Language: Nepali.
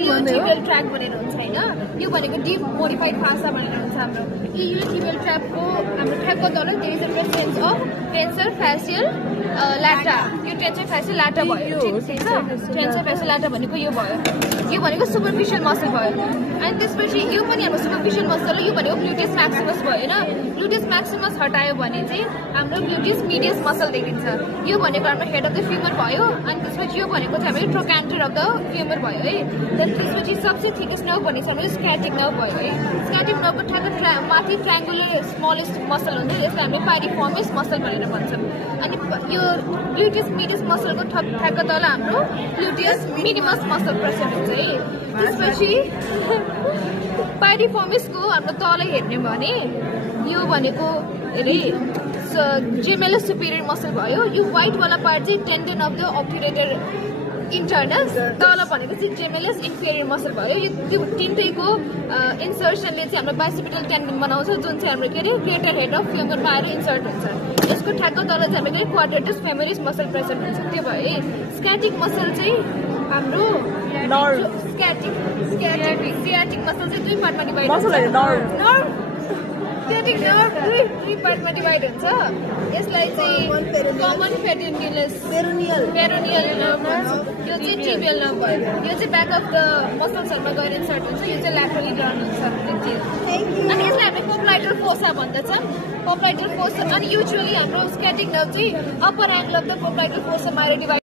यो टिबियल ट्र्याक भनेर हुन्छ हैन यो भनेको डीप मोडिफाइड फासा भनेर हुन्छ हाम्रो यो टिबियल ट्र्याकको हाम्रो ट्र्याकको दौरान there is a presence of tensor fascial lata यो टेन्सर फेसियल लाटा भयो ठीक छ टेन्सर फेसियल लाटा भनेको यो भयो यो भनेको सुपरफिशियल मसल भयो अनि त्यसपछि यो पनि हाम्रो सुपरफिशियल मसल हो यो भनेको ग्लुटेस म्याक्सिमस भयो हैन ग्लुटेस म्याक्सिमस हटायो भने चाहिँ हाम्रो ग्लुटेस मिडियस मसल देखिन्छ यो भनेको हाम्रो हेड अफ द फ्युमर भयो अनि त्यसपछि यो भनेको चाहिँ हाम्रो ट्रोक्यान्टर अफ द फ्युमर भयो है त्यसपछि सबसे थिकेस्ट नर्भ भनेको हाम्रो स्क्याटिक नर्भ भयो है स्क्याटिक नर्भको ठ्याक्क माथि ट्रायङ्गुलर स्मलेस्ट मसल हुन्छ यसलाई हामीले पाइरिफर्मिस मसल भनेर भन्छौँ अनि यो ग्लुटेस मिडियस मसलको ठ्याक्क तल हाम्रो ग्लुटेस मिनिमस मसल प्रेजेन्ट हुन्छ है त्यसपछि पाइरिफर्मिसको हाम्रो तल हेर्ने भने यो भनेको जेमेलस सुपिरियर मसल भयो यो व्हाइट वाला पार्ट चाहिँ टेन्डन अफ द ऑब्ट्युरेटर इंटरनल्स तल भनेको चाहिँ जेमेलस इन्फेरियर मसल भयो यो त्यो तिनटैको इन्सर्सनले चाहिँ हाम्रो बाइसेपिटल टेन्डन बनाउँछ जुन चाहिँ हाम्रो के अरे ग्रेटर हेड अफ फ्युमरमा आएर इन्सर्ट हुन्छ यसको ठ्याक्क तल चाहिँ हाम्रो क्वाड्रेटस फेमोरिस मसल प्रेजेन्ट हुन्छ त्यो भयो है स्क्याटिक मसल चाहिँ हाम्रो स्क्याटिक मसल चाहिँ दुई पार्टमा डिभाइड हुन्छ स्क्याटिक नर्भ दुई पार्टमा डिभाइड हुन्छ यसलाई चाहिँ कमन पेरोनियल नर्भ यो चाहिँ टिबियल नर्भ भयो यो चाहिँ ब्याक अफ द मसल्सहरुमा गएर इन्सर्ट हुन्छ यो चाहिँ ल्याटरली टर्न हुन्छ अनि यसलाई हामीले पोप्लाइटर फोसा भन्दछौँ पोप्लाइटर फोसा अनि युजुअली हाम्रो स्क्याटिक नर्भ चाहिँ अप्पर एङ्गल अफ द पोप्लाइटर फोसामा आएर डिभाइड